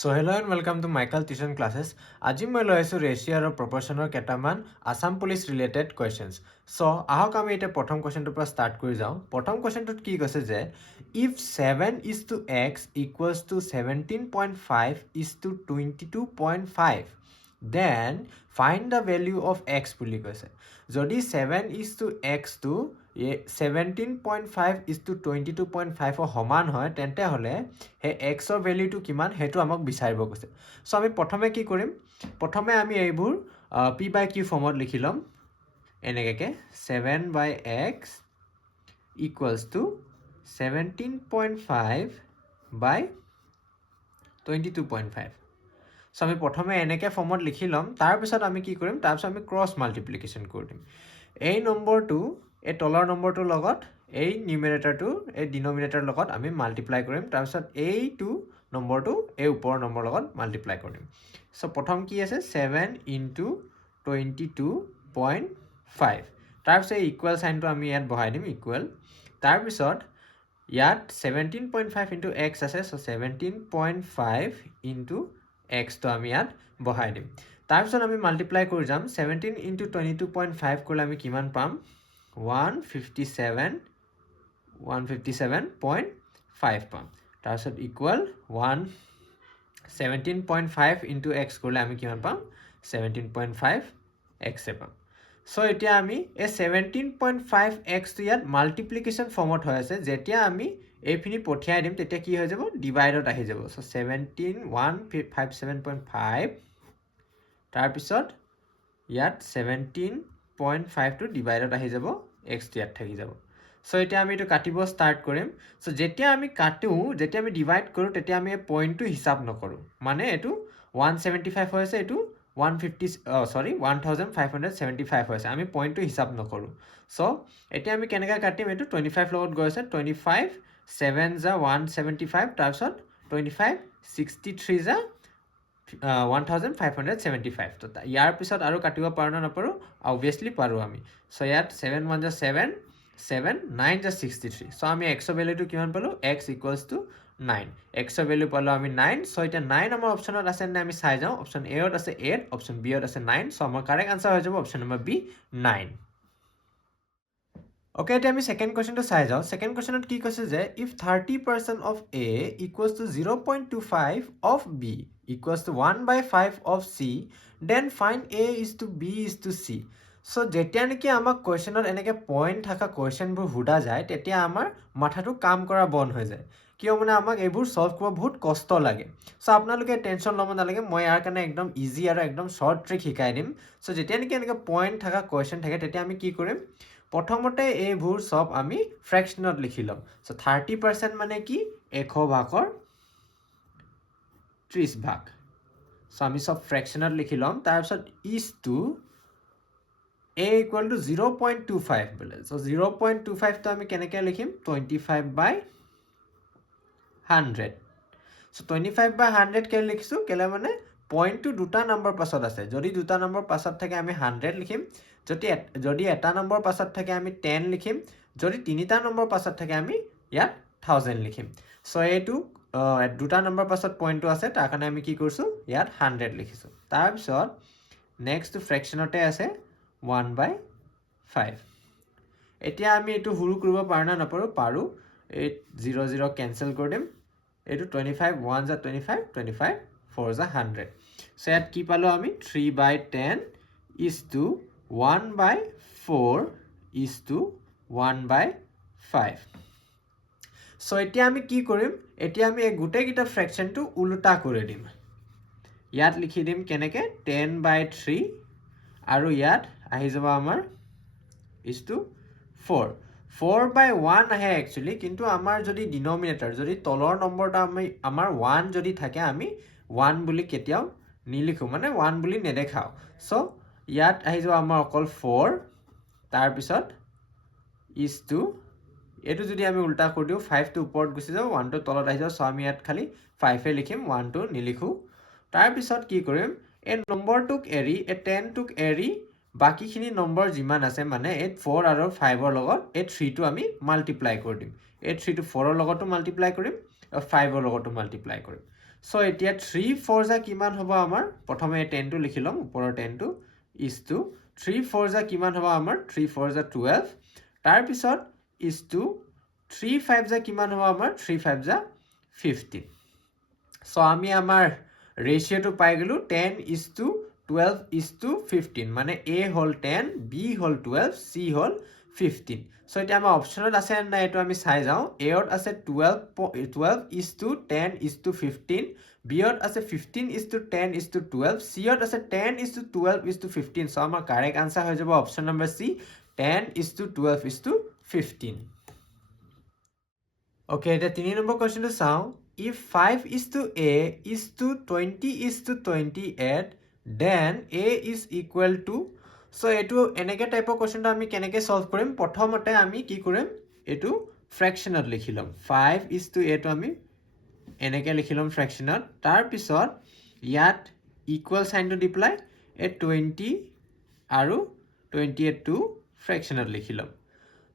So hello and welcome to Michael Tuition Classes. আজি মই লৈ আছো ৰেচিঅ' আৰু প্ৰপৰ্চনৰ কেইটামান আসাম পুলিচ ৰিলেটেড কুৱেশ্যনছ। চ' আহক আমি এতিয়া প্ৰথম কুৱেশ্যনটোৰ পৰা ষ্টাৰ্ট কৰি যাওঁ। প্ৰথম কুৱেশ্যনটোত কি কৈছে যে if 7:x equals to 17.5 is to 22.5 then find the value of x বুলি কৈছে। যদি 7:x টো 17.5 is to 22.5 সমান হয় তেন্তে হ'লে সেই এক্সৰ ভেলিউটো কিমান সেইটো আমাক বিচাৰিব কৈছে। চ' আমি প্ৰথমে কি কৰিম, প্ৰথমে আমি এইবোৰ P/Q ফৰ্মত লিখি ল'ম এনেকৈ 7/x equals to 17.5 by 22.5। চ' আমি প্ৰথমে এনেকৈ ফৰ্মত লিখি ল'ম, তাৰপিছত আমি কি কৰিম, তাৰপিছত আমি ক্ৰছ মাল্টিপ্লিকেশ্যন কৰি দিম। এই নম্বৰটো এই তলৰ নম্বৰটোৰ লগত এই নিউমেৰেটৰটো এই ডিনমিনেটৰৰ লগত আমি মাল্টিপ্লাই কৰিম, তাৰপিছত এইটো নম্বৰটো এই ওপৰৰ নম্বৰৰ লগত মাল্টিপ্লাই কৰিম। চ' প্ৰথম কি আছে 7 × 22.5, তাৰপিছত এই ইকুৱেল চাইনটো আমি ইয়াত বহাই দিম ইকুৱেল। তাৰপিছত ইয়াত 17.5 × x আছে, চ' 17.5 × x টো আমি ইয়াত বহাই দিম। তাৰপিছত আমি মাল্টিপ্লাই কৰি যাম, 17 × 22.5 কৰিলে আমি কিমান পাম 157.5 পাম। তাৰপিছত ইকুৱেল 17.5 × x কৰিলে আমি কিমান পাম 17.5 x পাম। চ' এতিয়া আমি এই 17.5 x টো ইয়াত মাল্টিপ্লিকেশ্যন ফৰ্মত হৈ আছে, যেতিয়া আমি এইখিনি পঠিয়াই দিম তেতিয়া কি হৈ যাব ডিভাইডত আহি যাব। চ' 157.5 তাৰপিছত ইয়াত 17.5 টো ডিভাইডত আহি যাব, x টো ইয়াত থাকি যাব। চ' এতিয়া আমি এইটো কাটিব ষ্টাৰ্ট কৰিম। চ' যেতিয়া আমি কাটো, যেতিয়া আমি ডিভাইড কৰোঁ তেতিয়া আমি এই পইণ্টটো হিচাপ নকৰোঁ, মানে এইটো 175 হৈ আছে, এইটো 1575 হৈ আছে, আমি পইণ্টটো হিচাপ নকৰোঁ। চ' এতিয়া আমি কেনেকৈ কাটিম, এইটো 25 লগত গৈ আছে, 25 7 × 175, তাৰপিছত 25 63 × 1575। তো ইয়াৰ পিছত আৰু কাটিব পাৰোঁ নে নাপাৰোঁ, অবভিয়াছলি পাৰোঁ আমি। চ' ইয়াত 7 × 1 = 7, 7 9 × 63। চ' আমি এক্সৰ ভেলুটো কিমান পালোঁ, x = 9। এক্সৰ ভেলু পালোঁ আমি 9। চ' এতিয়া 9 আমাৰ অপশ্যনত আছে নে আমি চাই যাওঁ। অপশ্যন এত আছে 8, অপশ্যন বিত আছে 9। চ' আমাৰ কাৰেক্ট আনচাৰ হৈ যাব অপশ্যন নম্বৰ বি 9। অ'কে, এতিয়া আমি ছেকেণ্ড কুৱেশ্যনটো চাই যাওঁ। ছেকেণ্ড কুৱেশ্যনত কি কৈছে যে if 30% of A equals to 0.25 of B equals to 1/5 of C, then find A is to B is to C. চ' যেতিয়া নেকি আমাক কুৱেশ্যনত এনেকৈ পইণ্ট থকা কুৱেশ্যনবোৰ সোধা যায় তেতিয়া আমাৰ মাথাটো কাম কৰা বন্ধ হৈ যায়, কিয় মানে আমাক এইবোৰ ছল্ভ কৰিব বহুত কষ্ট লাগে। চ' আপোনালোকে টেনশ্যন ল'ব নালাগে, মই ইয়াৰ কাৰণে একদম ইজি আৰু একদম শ্বৰ্ট ট্ৰিক শিকাই দিম। চ' যেতিয়া নেকি এনেকৈ পইণ্ট থকা কুৱেশ্যন থাকে তেতিয়া আমি কি কৰিম, প্ৰথমতে এইবোৰ চব আমি ফ্ৰেকশ্যনত লিখি ল'ম। চ' 30% মানে কি 100/30। চ' আমি চব ফ্ৰেকশ্যনত লিখি ল'ম। তাৰপিছত ইজ টু A = 0.25 বোলে। চ' 0.25টো আমি কেনেকৈ লিখিম 25/100। চ' 25/100 কেলৈ লিখিছোঁ, কেলৈ মানে পইণ্টটো দুটা নম্বৰ পাছত আছে, যদি দুটা নম্বৰ পাছত থাকে আমি 100 লিখিম, যদি এটা নম্বৰ পাছত থাকে আমি 10 লিখিম, যদি তিনিটা নম্বৰ পাছত থাকে আমি ইয়াত 1000 লিখিম। চ' এইটো দুটা নম্বৰ পাছত পইণ্টটো আছে, তাৰ কাৰণে আমি কি কৰিছোঁ ইয়াত 100 লিখিছোঁ। তাৰপিছত নেক্সটটো ফ্ৰেকশ্যনতে আছে 1/5। এতিয়া আমি এইটো সৰু কৰিব পাৰোঁ নে নাপাৰোঁ, পাৰোঁ। এই 0 0 কেঞ্চেল কৰি দিম, এইটো 25 1 × 25, 25 4 × 100। চ' ইয়াত কি পালোঁ আমি 3/10 is to 1/4 is to 1/5। চ' এতিয়া আমি কি কৰিম, এতিয়া আমি এই গোটেইকেইটা ফ্ৰেকশ্যনটো ওলোটা কৰি দিম। ইয়াত লিখি দিম কেনেকৈ 10/3 আৰু ইয়াত আহি যাব আমাৰ is to 4। 4/1 আহে একচুৱেলি, কিন্তু আমাৰ যদি ডিনমিনেটৰ যদি তলৰ নম্বৰটা আমাৰ 1 যদি থাকে আমি 1 বুলি কেতিয়াও নিলিখোঁ, মানে 1 বুলি নেদেখাওঁ। চ' ইয়াত আহি যাব আমাৰ অকল 4, তাৰপিছত is to এইটো যদি আমি উল্টা কৰি দিওঁ 5টো ওপৰত গুচি যাব, 1টো তলত আহি যাব। চ' আমি ইয়াত খালি 5 লিখিম, 1টো নিলিখোঁ। তাৰপিছত কি কৰিম, এই নম্বৰটোক এৰি এই 10টোক এৰি বাকীখিনি নম্বৰ যিমান আছে, মানে এই 4 আৰু 5ৰ লগত এই 3টো আমি মাল্টিপ্লাই কৰি দিম। এই 3টো 4ৰ লগতো মাল্টিপ্লাই কৰিম 5 লগতো মাল্টিপ্লাই কৰিম সো এতিয়া 3 4 যা কিমান হ'ব আমাৰ প্ৰথমে 10 টো লিখি লম ওপৰৰ 10 টো is to 3 4 যা কিমান হ'ব আমাৰ 3 4 যা 12 তাৰ পিছত is to 3 5 যা কিমান হ'ব আমাৰ 3 5 যা 15 সো আমি আমাৰ ৰেশিওটো পাই গলো 10 is to 12 is to 15 মানে a hall 10 b hall 12 c hall 15 so এটা আমাৰ অপচনত আছে না এটো আমি চাই যাও a ত আছে 12 is to 10 is to 15 b ত আছে 15 is to 10 is to 12 c ত আছে 10 is to 12 is to 15 so আমাৰ কাৰেক্ট আনসাৰ হৈ যাব option number c 10 is to 12 is to 15 Okay, the 3 number question to sound. If 5 is to A is to 20 is to 28, then A is equal to. So, etu eneke type of question to ami keneke solve korim. Prothomote ami ki korim? Etu fractional likhilom. 5 is to A to ami eneke likhilom fractional. Tar pisot yat equal sign to apply. A 20 aru 28 to fractional likhilom.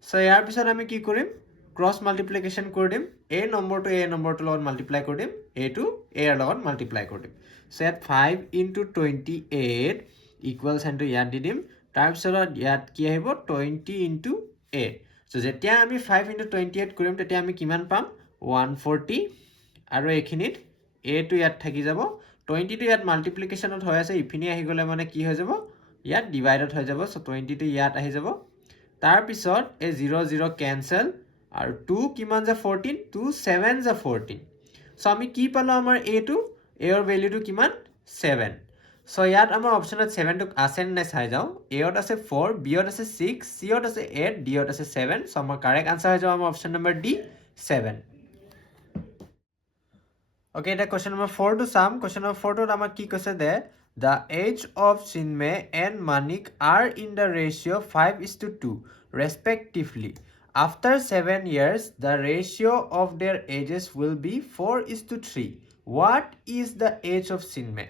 So, yar pisot ami ki korim? Cross multiplication কৰি দিম a নম্বৰটো a নম্বৰটো লগত multiply কৰি দিম a টো a ৰ লগত মাল্টিপ্লাই কৰি দিম সো ইয়াত 5 into 28 ইকুৱেল সাইনটো ইয়াত দি দিম তাৰ পিছত ইয়াত কি আহিব 20 into a সো যেতিয়া আমি 5 into 28 কৰিম তেতিয়া আমি কিমান পাম 140 আৰু এইখিনিত a টো ইয়াত থাকি যাব 20 টো ইয়াত মাল্টিপ্লিকেশনত হৈ আছে ইফিনি আহি গলে মানে কি হৈ যাব ইয়াত ডিভাইডড হৈ যাব সো 20 টো ইয়াত আহি যাব তাৰ পিছত a 0 0 ক্যান্সেল আৰু 2 কিমান যা 14 2 7 যা 14 সো আমি কি পালো আমাৰ a টো a ৰ ভ্যালুটো কিমান 7 সো ইয়াত আমাৰ অপচনত 7 টো আছে নে চাই যাও a ত আছে 4 b ত আছে 6 c ত আছে 8 d ত আছে 7 সো আমাৰ কাৰেক্ট আনসাৰ হৈ যাব আমাৰ option number d 7 Okay, the question number 4 to sum. Question number 4 to আমাৰ কি কৈছে দে the age of Chinmay and Manik are in the ratio 5:2 respectively. After 7 years, the ratio of their ages will be 4:3. What is the age of Chinmay?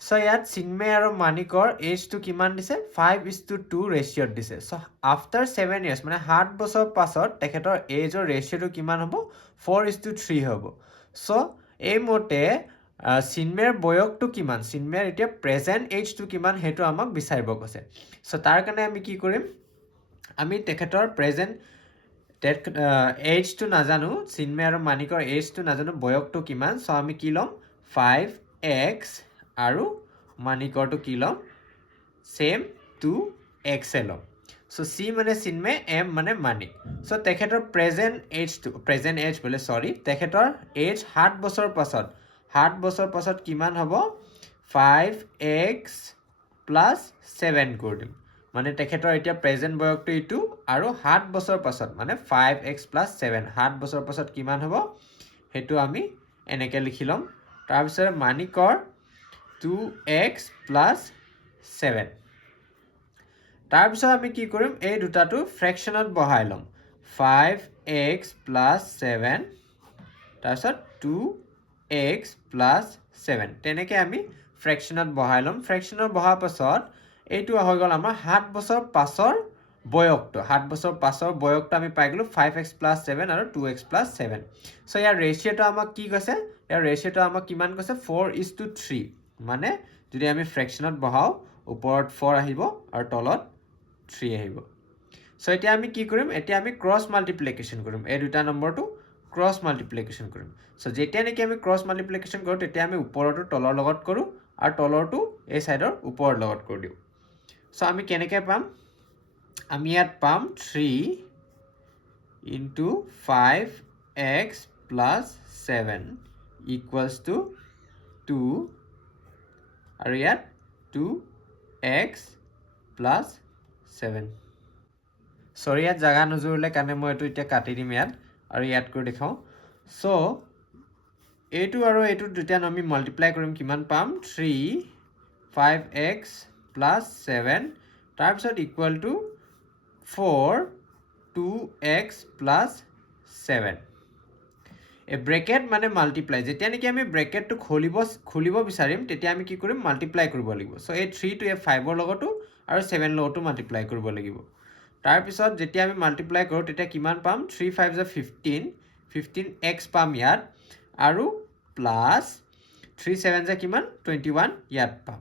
So, yat Chinmay aru Manikor age to kiman dise 5:2 ratio dise. So, after 7 years, mane 7 বছৰ পাছত তেখেতৰ age or ratio to kiman hobo 4:3 hobo. So, এই মতে Chinmayৰ বয়সটো কিমান Chinmayৰ এতিয়া present age to কিমান হেতু আমাক বিচাৰিব কৈছে সো তাৰ কাৰণে আমি কি কৰিম আমি তেখেতৰ প্ৰেজেন্ট age to নাজানো Chinmay আৰু Manikৰ age to নাজানো বয়সটো কিমান সো আমি কি লম 5x আৰু Manikৰটো কি লম same 2x লম সো c মানে Chinmay m মানে Manik সো তেখেতৰ প্ৰেজেন্ট age বলে সৰি তেখেতৰ age 7 বছৰ পাছত কিমান হ'ব 5x plus 7 কৰি দিম মানে তেখেতৰ এতিয়া প্ৰেজেন্ট বয়সটো ইটো আৰু 7 বছৰ পাছত মানে 5x plus 7 7 বছৰ পাছত কিমান হ'ব হেতু আমি এনেকে লিখিলম তাৰ পিছত মানিকৰ 2x plus 7 তাৰ পিছত আমি কি কৰিম এই দুটাটো ফ্ৰেকশনত বহাই লম 5x plus 7 তাৰ পিছত 2x plus 7 তেনেকে আমি ফ্ৰেকশনত বহাই লম ফ্ৰেকশনত বহাৰ পাছত এইটো হৈ গল আমাৰ 7 বছৰ পাছৰ বয়সটো 7 বছৰ পাছৰ বয়সটো আমি পাই গলো 5x plus 7 আৰু 2x plus 7 সো ইয়াৰ ৰেশিওটো আমাক কি কৈছে ইয়াৰ ৰেশিওটো আমাক কিমান কৈছে 4:3 মানে যদি আমি ফ্ৰেকশনত বহাও ওপৰত 4 আহিব আৰু তলত 3 আহিব সো এতিয়া আমি কি কৰিম এতিয়া আমি ক্ৰস মাল্টিপ্লিকেশন কৰিম এই দুটা নম্বৰটো ক্ৰস মাল্টিপ্লিকেশন কৰিম সো যেতিয়া নেকি আমি ক্ৰস মাল্টিপ্লিকেশন কৰো তেতিয়া আমি ওপৰটো তলৰ লগত কৰো আৰু তলৰটো এই সাইডৰ ওপৰৰ লগত কৰি দিও সো আমি কেনেকৈ পাম আমি ইয়াত পাম 3 into 5x plus 7 equals to 2 আৰু ইয়াত 2x plus 7 সৰি ইয়াত জাগা নজুৰিলে কাৰণে মই এটো এতিয়া কাটি দিম ইয়াত আৰু ইয়াত কৰি দেখাও সো এইটো আৰু এইটো দুটা আমি মাল্টিপ্লাই কৰিম কিমান পাম 3 5x plus 7 তাৰ পিছত equal to 4 2x plus 7 A bracket মানে মাল্টিপ্লাই যেতিয়া নেকি আমি ব্ৰেকেটটো খুলিব বিচাৰিম তেতিয়া আমি কি কৰিম মাল্টিপ্লাই কৰিব লাগিব সো এই 3 টো 5 ৰ লগতো আৰু 7 লগতো মাল্টিপ্লাই কৰিব লাগিব তাৰ পিছত যেতিয়া আমি মাল্টিপ্লাই কৰো তেতিয়া কিমান পাম 3 5 15 15x পাম ইয়াত আৰু প্লাছ 3 7 যে কিমান 21 ইয়াত পাম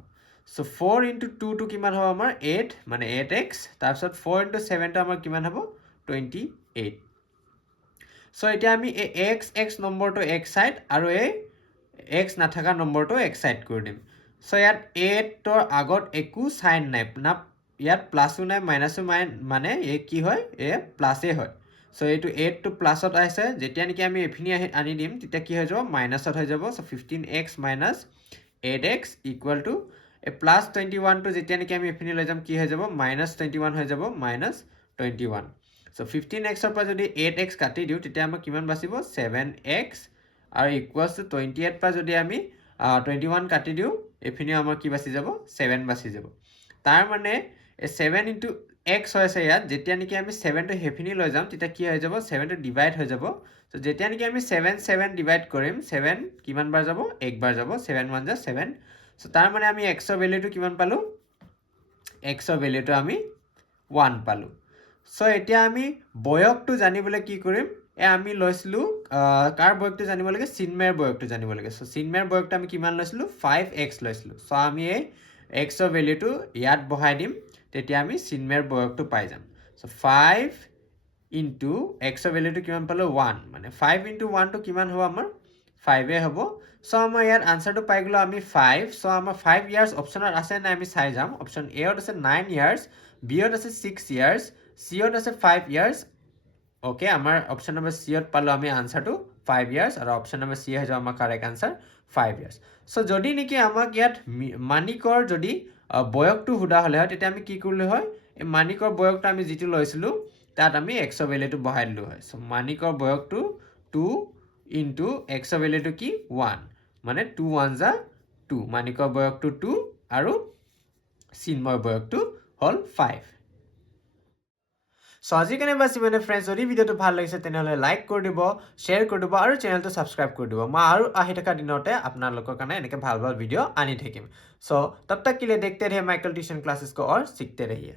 সো 4 into 2 টো কিমান হ'ব আমাৰ 8 মানে 8x তাৰপিছত 4 into 7 টো আমাৰ কিমান হ'ব 28 সো এতিয়া আমি এই x নম্বৰটো x সাইড আৰু এই x নাথাকা নম্বৰটো x সাইড কৰি দিম সো ইয়াত 8 ৰ আগত একো সাইন নাই না ইয়াত প্লাসও নাই মাইনাসও মানে এই কি হয় এ প্লাসে হয় সো এইটো 8 টো প্লাসত আছে যেতিয়া নেকি আমি এফিনি আনি দিম তেতিয়া কি হৈ যাব মাইনাসত হৈ যাব so 15x - 8x equal to A plus 21 টো যেতিয়া নেকি আমি এফিনি লৈ যাম কি হৈ যাব -21 হৈ যাব -21 সো 15x ৰ পৰা যদি 8x কাটি দিও তেতিয়া আমাৰ কিমান বাচিব 7x আৰু ইকুয়ালস টু 28 পৰা যদি আমি 21 কাটি দিও এফিনি আমাৰ কি বাচি যাব 7 বাচি যাব তাৰ মানে 7 into x হৈছে ইয়াত যেতিয়া নেকি আমি 7 টো হেফিনি লৈ যাম তেতিয়া কি হৈ যাব 7 টো ডিভাইড হৈ যাব সো যেতিয়া নেকি আমি 7 ডিভাইড কৰিম 7 কিমান বাৰ যাব এক বাৰ যাব 7 1 * 7 সো তাৰ মানে আমি x ৰ ভ্যালুটো কিমান পালো x ৰ ভ্যালুটো আমি 1 পালো সো এতিয়া আমি বয়কটো জানিবলৈ কি কৰিম আমি লৈছিলো কাৰ বয়কটো জানিব লাগে চিনমেৰ বয়কটো জানিব লাগে সো চিনমেৰ বয়কটো আমি কিমান লৈছিলো 5x লৈছিলো সো আমি এই x ৰ ভ্যালুটো ইয়াত বহাই দিম তেতিয়া আমি চিনমেৰ বয়কটো পাই যাম সো 5 into x ৰ ভ্যালুটো কিমান পালো 1 মানে 5 into 1 টো কিমান হ'ব আমাৰ 5 এ হ'ব সো আমাৰ ইয়াত আনসাৰটো পাই গলো আমি 5 সো আমাৰ 5 ইয়ার্স অপশনত আছে না আমি চাই যাম অপশন এ ত আছে 9 ইয়ার্স বি ত আছে 6 ইয়ার্স সি ত আছে 5 ইয়ার্স ওকে আমাৰ অপশন নম্বৰ সি ত পালো আমি আনসাৰটো 5 ইয়াৰ্স আৰু অপশন নম্বৰ সি হৈ যাব আমাৰ কাৰেক্ট আনসাৰ 5 ইয়াৰ্স সো যদি নেকি আমাক ইয়াত মানিকৰ যদি বয়কটো হুদা হলে হয় তেতিয়া আমি কি কৰিলে হয় এই মানিকৰ বয়কটো আমি যেটো লৈছিলো তাত আমি x ৰ ভ্যালুটো বহাই দিলো হয় সো মানিকৰ বয়কটো 2 into x ৰ ভ্যালুটো কি 1 মানে 2 1 * 2 মানিকৰ বয়কটো 2 আৰু চিনমৰ বয়কটো হল 5 সো আজি কেনে বাসি মানে ফ্ৰেন্ডস যদি ভিডিওটো ভাল লাগিছে তেনেহলে লাইক কৰি দিব শেয়াৰ কৰি দিব আৰু চেনেলটো সাবস্ক্ৰাইব কৰি দিব মই আৰু আহি থকা দিনতে আপোনালোকৰ কাৰণে এনেকৈ ভাল ভাল ভিডিও আনি থাকিম সো তব तक के लिए देखते रहिए माइकल ट्यूशन क्लासेस को और सीखते रहिए